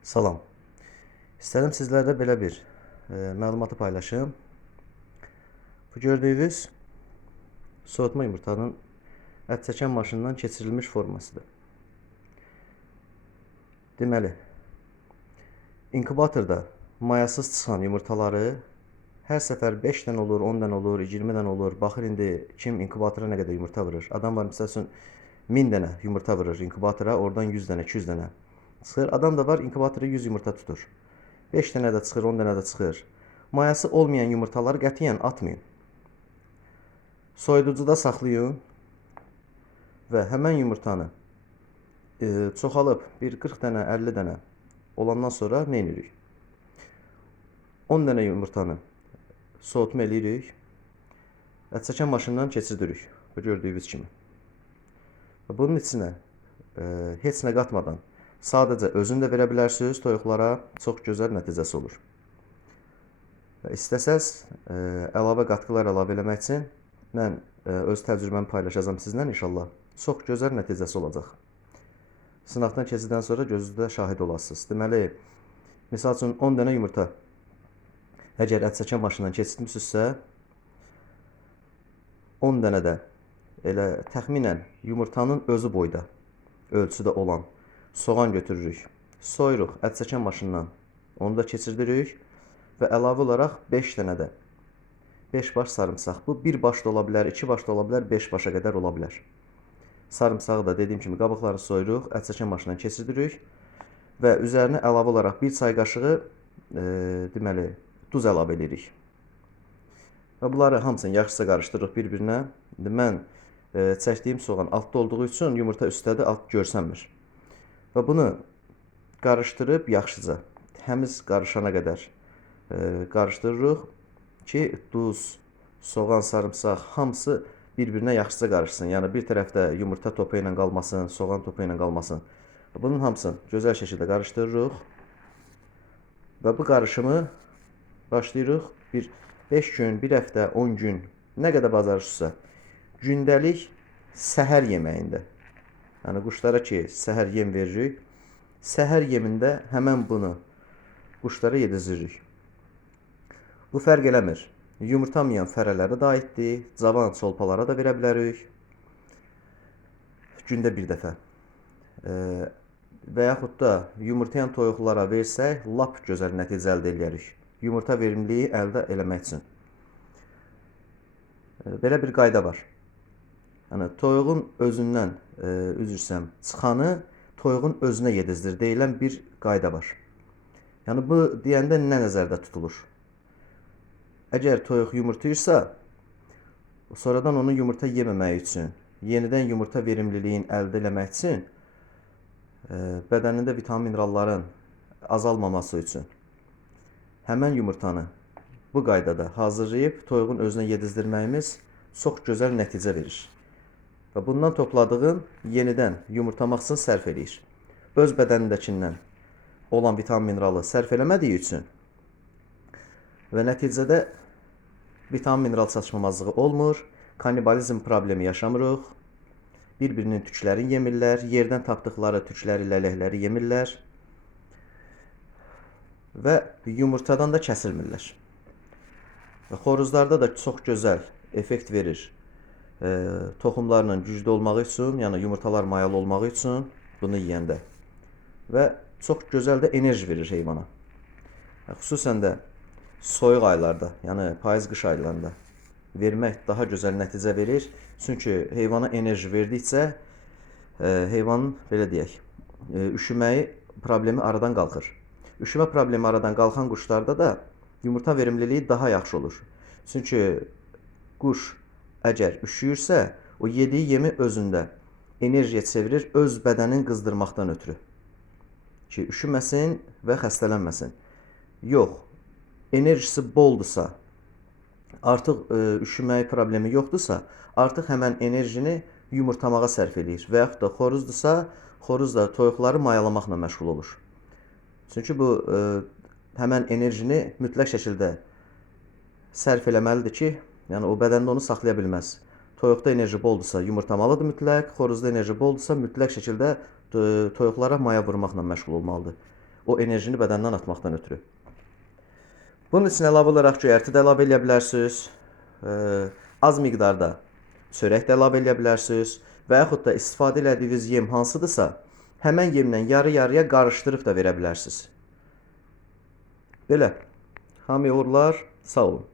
Salam. İstədim sizlərlə belə bir məlumatı paylaşım. Bu gördüyünüz soğutma yumurtanın ət çəkən maşından keçirilmiş formasıdır. Deməli, inkubatorda mayasız çıxan yumurtaları hər səfər 5 dənə olur, 10 dənə olur, 20 dənə olur. Baxır indi kim inkubatora nə qədər yumurta vurur. Adam var məsəl üçün 1000 dənə yumurta vurur inkubatora, oradan 100 dənə, 200 dənə çıxır. Adam da var inkubatora 100 yumurta tutur. 5 dənə də çıxır, 10 dənə də çıxır. Mayası olmayan yumurtaları qətiyyən atmayın. Soyuducuda saxlayın və həmən yumurtanı çoxalıb bir 40 dənə, 50 dənə olandan sonra nə edirik? 10 dənə yumurtanı soğutma eləyirik. Ət çəkən maşından keçiririk. Bu gördüyünüz kimi. Bunun içinə heç nə qatmadan sadəcə özünü də verə bilərsiniz toyuqlara, çox gözəl nəticəsi olur. Və istəsəz əlavə qatqılar əlavə eləmək üçün mən öz təcrübəmi paylaşacağam sizlə inşallah. Çox gözəl nəticəsi olacaq. Sınaqdan keçidən sonra gözünüzdə şahid olasınız. Deməli, misal üçün 10 dənə yumurta əgər ət çəkən maşından keçirmişsinizsə, 10 dənə də elə təxminən yumurtanın özü boyda, ölçüdə olan soğan götürürük. Soyuruq ət çəkən maşından, onu da keçirdirik və əlavə olaraq 5 dənə də 5 baş sarımsaq. Bu 1 baş da ola bilər, 2 baş da ola bilər, 5 başa qədər ola bilər. Sarımsağı da dediyim kimi qabıqlarını soyuruq, ət çəkən maşından keçirdirik və üzərinə əlavə olaraq 1 çay qaşığı deməli duz əlavə edirik. Və bunları hamısını yaxşıca qarışdırırıq bir-birinə. Mən çəkdiyim soğan altda olduğu üçün yumurta üstdədir, alt görsənmir. Və bunu qarışdırıb yaxşıca təmiz qarışana qədər qarışdırırıq ki, duz, soğan, sarımsaq hamısı bir-birinə yaxşıca qarışsın. Yəni bir tərəfdə yumurta topu ilə qalmasın, soğan topu ilə qalmasın. Bunun hamısını gözəl şəkildə qarışdırırıq və bu qarışımı başlayırıq bir 5 gün, 1 həftə, 10 gün, nə qədər bacarırsınızsa gündəlik səhər yeməyində. Yəni quşlara ki, səhər yem veririk. Səhər yemində həmən bunu quşlara yedizdirik. Bu fərq eləmir. Yumurtamayan fərələrə də aiddir, cavan çolpalara da verə bilərik. Gündə bir dəfə. Və yaxud da yumurtayan toyuqlara versək, lap gözəl nəticə əldə edərik. Yumurta verimliliyi əldə eləmək üçün. Belə bir qayda var. Yəni, toyuğun özündən, üzürsəm, çıxanı toyuğun özünə yedizdir deyilən bir qayda var. Yəni, bu deyəndə nə nəzərdə tutulur? Əgər toyuq yumurtayırsa, sonradan onu yumurta yeməmək üçün, yenidən yumurta verimliliyin əldə eləmək üçün, bədənində vitamin mineralların azalmaması üçün həmən yumurtanı bu qaydada hazırlayıb toyuğun özünə yedizdirməyimiz çox gözəl nəticə verir. Və bundan topladığın yenidən yumurtamaq üçün sərf edir. Öz bədənindəkindən olan vitamin mineralı sərf eləmədiyi üçün və nəticədə vitamin mineral çatışmamazlığı olmur, kannibalizm problemi yaşamırıq, bir-birinin tüklərini yemirlər, yerdən tapdıqları tükləri, lələkləri yemirlər və yumurtadan da kəsilmirlər. Və xoruzlarda da çox gözəl effekt verir. Toxumlarla güclü olmağı üçün, yəni yumurtalar mayalı olmağı üçün bunu yeyəndə. Və çox gözəl də enerji verir heyvana. Xüsusən də soyuq aylarda, yəni payız-qış aylarında vermək daha gözəl nəticə verir. Çünki heyvana enerji verdikcə heyvanın, belə deyək, üşüməyi problemi aradan qalxır. Üşümə problemi aradan qalxan quşlarda da yumurta verimliliyi daha yaxşı olur. Çünki quş əgər üşüyürsə, o yediyi yemi özündə enerjiyə çevirir öz bədənin qızdırmaqdan ötürü. Ki, üşüməsin və xəstələnməsin. Yox, enerjisi boldursa, artıq üşüməyi problemi yoxdursa, artıq həmən enerjini yumurtamağa sərf edir. Və yaxud da xoruzdursa, xoruz da toyuqları mayalamaqla məşğul olur. Çünki bu həmən enerjini mütləq şəkildə sərf eləməlidir ki, yəni o bədəndə onu saxlaya bilməz. Toyuqda enerji boldursa yumurtamalıdır mütləq, xoruzda enerji boldursa mütləq şəkildə toyuqlara maya vurmaqla məşğul olmalıdır. o enerjini bədəndən atmaqdan ötürü. Bunun üçün əlavə olaraq göyərti də əlavə edə bilərsiniz. Az miqdarda çörək də əlavə edə bilərsiniz və yaxud da istifadə etdiyiniz yem hansıdırsa, həmən yemlə yarı-yarıya qarışdırıb da verə bilərsiniz. Belə. Hamıya uğurlar, sağ olun.